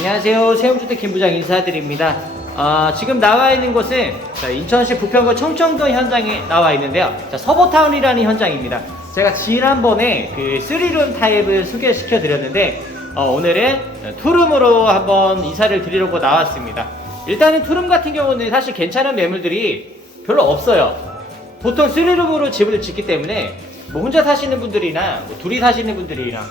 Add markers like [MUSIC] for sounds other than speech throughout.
안녕하세요. 세움주택 김부장 인사드립니다. 아, 지금 나와 있는 곳은 자, 인천시 부평구 청청동 현장에 나와 있는데요. 자, 서버타운이라는 현장입니다. 제가 지난번에 그 3룸 타입을 소개시켜 드렸는데 어, 오늘은 투룸으로 한번 이사를 드리려고 나왔습니다. 일단은 투룸 같은 경우는 사실 괜찮은 매물들이 별로 없어요. 보통 3룸으로 집을 짓기 때문에 뭐 혼자 사시는 분들이나 뭐 둘이 사시는 분들이랑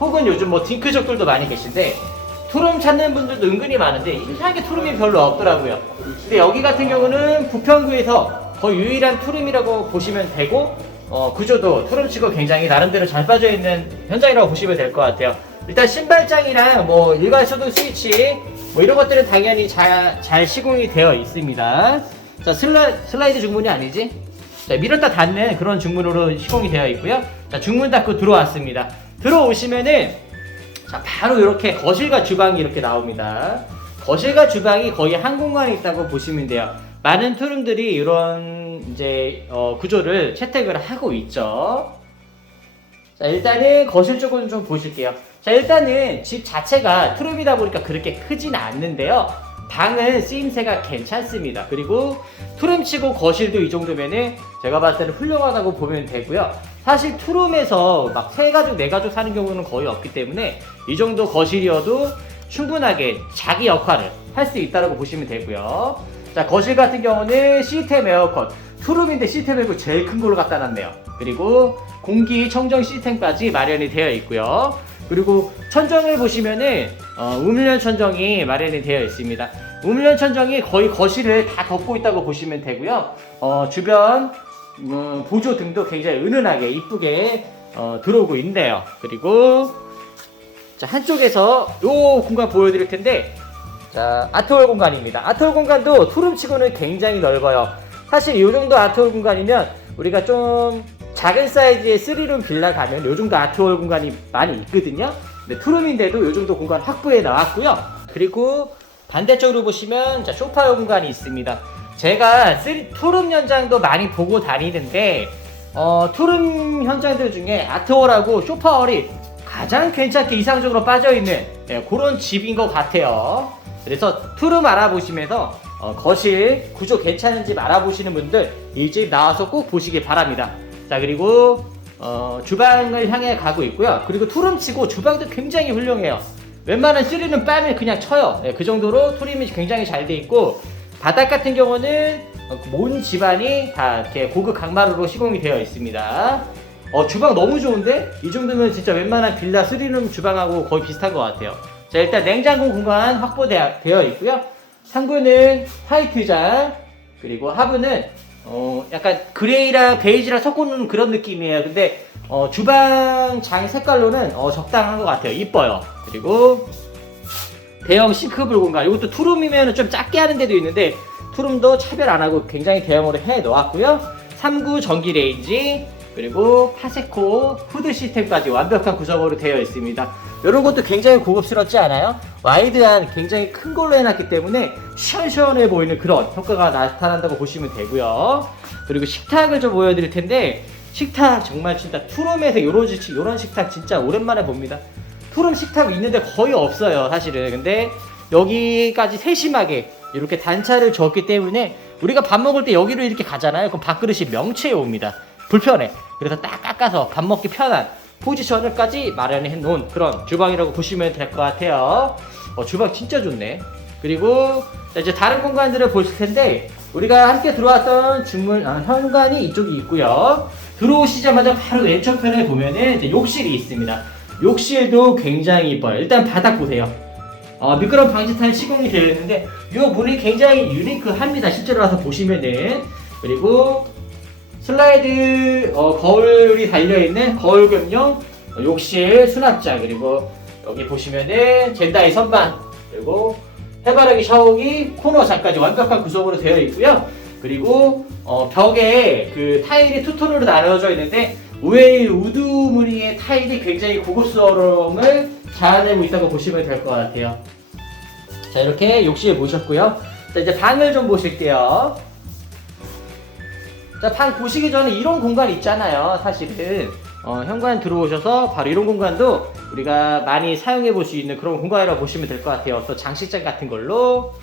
혹은 요즘 뭐 딩크족들도 많이 계신데 투룸 찾는 분들도 은근히 많은데 이상하게 투룸이 별로 없더라고요. 근데 여기 같은 경우는 부평구에서 거의 유일한 투룸이라고 보시면 되고 어, 구조도 투룸치고 굉장히 나름대로 잘 빠져 있는 현장이라고 보시면 될 것 같아요. 일단 신발장이랑 뭐 일괄 소등 스위치 뭐 이런 것들은 당연히 잘, 잘 시공이 되어 있습니다. 자 슬라, 슬라이드 중문이 아니지? 자, 밀었다 닫는 그런 중문으로 시공이 되어 있고요. 자, 중문 닫고 들어왔습니다. 들어오시면은 자, 바로 이렇게 거실과 주방이 이렇게 나옵니다. 거실과 주방이 거의 한 공간에 있다고 보시면 돼요. 많은 투룸들이 이런 이제 어, 구조를 채택을 하고 있죠. 자, 일단은 거실 쪽은 좀 보실게요. 자, 일단은 집 자체가 투룸이다 보니까 그렇게 크진 않는데요. 방은 쓰임새가 괜찮습니다. 그리고 투룸치고 거실도 이 정도면은 제가 봤을 때는 훌륭하다고 보면 되고요. 사실 투룸에서 막 세 가족, 네 가족 사는 경우는 거의 없기 때문에 이 정도 거실이어도 충분하게 자기 역할을 할 수 있다고 보시면 되고요. 자, 거실 같은 경우는 시스템 에어컨. 투룸인데 시스템 에어컨 제일 큰 걸로 갖다 놨네요. 그리고 공기 청정 시스템까지 마련이 되어 있고요. 그리고 천정을 보시면은 어, 우물면 천정이 마련이 되어 있습니다. 우물면 천정이 거의 거실을 다 덮고 있다고 보시면 되고요. 어, 주변 음, 보조 등도 굉장히 은은하게 이쁘게 어, 들어오고 있네요. 그리고 자 한쪽에서 요 공간 보여드릴 텐데 자 아트홀 공간입니다. 아트홀 공간도 투룸치고는 굉장히 넓어요. 사실 이 정도 아트홀 공간이면 우리가 좀 작은 사이즈의 3룸 빌라 가면 요 정도 아트홀 공간이 많이 있거든요. 근데 투룸인데도 요 정도 공간 확보해 나왔고요. 그리고 반대쪽으로 보시면 자 소파 공간이 있습니다. 제가 쓰리, 투룸 현장도 많이 보고 다니는데 어, 투룸 현장들 중에 아트홀하고 쇼파홀이 가장 괜찮게 이상적으로 빠져있는 예, 그런 집인 것 같아요. 그래서 투룸 알아보시면서 어, 거실 구조 괜찮은 집 알아보시는 분들 이 집 나와서 꼭 보시기 바랍니다. 자 그리고 어, 주방을 향해 가고 있고요. 그리고 투룸치고 주방도 굉장히 훌륭해요. 웬만한 쓰리는 뺨을 그냥 쳐요. 예, 그 정도로 투림이 굉장히 잘 돼 있고 바닥 같은 경우는 어, 온 집안이 다 이렇게 고급 강마루로 시공이 되어 있습니다. 어, 주방 너무 좋은데? 이 정도면 진짜 웬만한 빌라 3룸 주방하고 거의 비슷한 것 같아요. 자, 일단 냉장고 공간 확보되어 있고요. 상부는 화이트장, 그리고 하부는 어, 약간 그레이랑 베이지랑 섞어놓은 그런 느낌이에요. 근데 어, 주방 장 색깔로는 어, 적당한 것 같아요. 이뻐요. 그리고 대형 싱크볼 공간. 이것도 투룸이면 좀 작게 하는 데도 있는데 투룸도 차별 안 하고 굉장히 대형으로 해 놓았고요. 3구 전기 레인지 그리고 파세코 푸드 시스템까지 완벽한 구성으로 되어 있습니다. 이런 것도 굉장히 고급스럽지 않아요? 와이드한 굉장히 큰 걸로 해놨기 때문에 시원시원해 보이는 그런 효과가 나타난다고 보시면 되고요. 그리고 식탁을 좀 보여드릴 텐데 식탁 정말 진짜 투룸에서 요런 식탁 진짜 오랜만에 봅니다. 투룸 식탁 있는데 거의 없어요 사실은. 근데 여기까지 세심하게 이렇게 단차를 줬기 때문에 우리가 밥 먹을 때 여기로 이렇게 가잖아요. 그럼 밥그릇이 명치에 옵니다. 불편해. 그래서 딱 깎아서 밥 먹기 편한 포지션을까지 마련해 놓은 그런 주방이라고 보시면 될 것 같아요. 어, 주방 진짜 좋네. 그리고 자, 이제 다른 공간들을 보실 텐데 우리가 함께 들어왔던 주문 아, 현관이 이쪽이 있고요. 들어오시자마자 바로 왼쪽 편에 보면은 이제 욕실이 있습니다 욕실도 굉장히 이뻐요. 일단 바닥 보세요. 어, 미끄럼 방지 타일 시공이 되어 있는데 이 문이 굉장히 유니크합니다. 실제로 와서 보시면은 그리고 슬라이드 어, 거울이 달려 있는 거울 겸용 욕실 수납장 그리고 여기 보시면은 젠다이 선반 그리고 해바라기 샤워기 코너장까지 완벽한 구성으로 되어 있고요. 그리고 어, 벽에 그 타일이 투톤으로 나눠져 있는데 우웨이 우드 무늬의 타일이 굉장히 고급스러움을 자아내고 있다고 보시면 될 것 같아요. 자 이렇게 욕실 보셨고요. 자 이제 방을 좀 보실게요. 자 방 보시기 전에 이런 공간 있잖아요. 사실은 어, 현관 들어오셔서 바로 이런 공간도 우리가 많이 사용해 볼 수 있는 그런 공간이라고 보시면 될 것 같아요. 또 장식장 같은 걸로.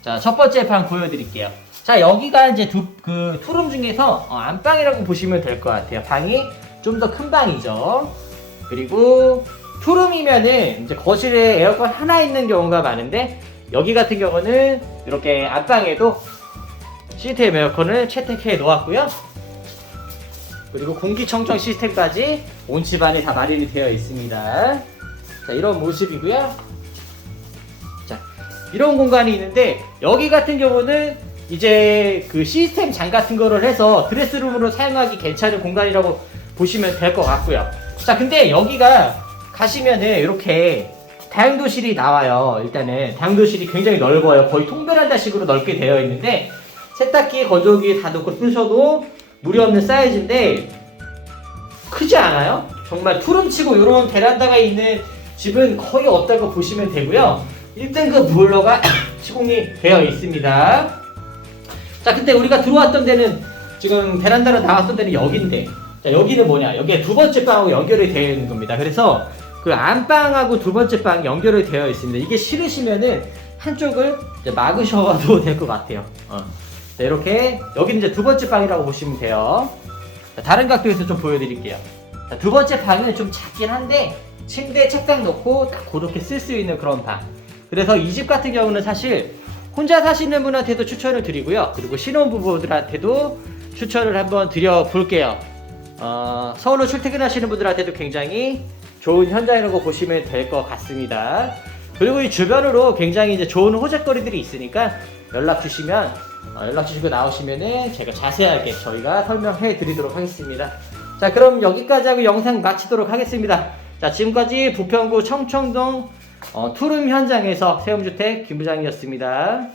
자, 첫 번째 방 보여드릴게요. 자, 여기가 이제 두, 그 투룸 중에서 어, 안방이라고 보시면 될 것 같아요. 방이 좀 더 큰 방이죠. 그리고 투룸이면은 이제 거실에 에어컨 하나 있는 경우가 많은데 여기 같은 경우는 이렇게 안방에도 시스템 에어컨을 채택해 놓았고요. 그리고 공기청정 시스템까지 온 집안에 다 마련이 되어 있습니다. 자, 이런 모습이고요. 자, 이런 공간이 있는데 여기 같은 경우는 이제 그 시스템 장 같은 거를 해서 드레스룸으로 사용하기 괜찮은 공간이라고 보시면 될 것 같고요. 자, 근데 여기가 가시면은 이렇게 다용도실이 나와요. 일단은 다용도실이 굉장히 넓어요. 거의 통베란다식으로 넓게 되어 있는데 세탁기, 건조기 다 놓고 쓰셔도 무리 없는 사이즈인데 크지 않아요? 정말 투룸치고 이런 베란다가 있는 집은 거의 없다고 보시면 되고요. 1등급 보일러가 [COUGHS] 시공이 되어 있습니다. 자, 그때 우리가 들어왔던 데는 지금 베란다로 나왔던 데는 여기인데 자, 여기는 뭐냐? 여기에 두 번째 방하고 연결이 되어 있는 겁니다. 그래서 그 안방하고 두 번째 방 연결이 되어 있습니다. 이게 싫으시면은 한쪽을 막으셔도 될 것 같아요. 어. 자, 이렇게 여기는 이제 두 번째 방이라고 보시면 돼요. 자, 다른 각도에서 좀 보여드릴게요. 자, 두 번째 방은 좀 작긴 한데 침대, 책상 놓고 딱 그렇게 쓸 수 있는 그런 방. 그래서 이 집 같은 경우는 사실 혼자 사시는 분한테도 추천을 드리고요. 그리고 신혼부부들한테도 추천을 한번 드려 볼게요. 어, 서울로 출퇴근하시는 분들한테도 굉장히 좋은 현장이라고 보시면 될 것 같습니다. 그리고 이 주변으로 굉장히 이제 좋은 호재거리들이 있으니까 연락 주시면 어, 연락 주시고 나오시면은 제가 자세하게 저희가 설명해 드리도록 하겠습니다. 자, 그럼 여기까지 하고 영상 마치도록 하겠습니다. 자, 지금까지 부평구 청청동 어, 투룸 현장에서 세움주택 김부장이었습니다.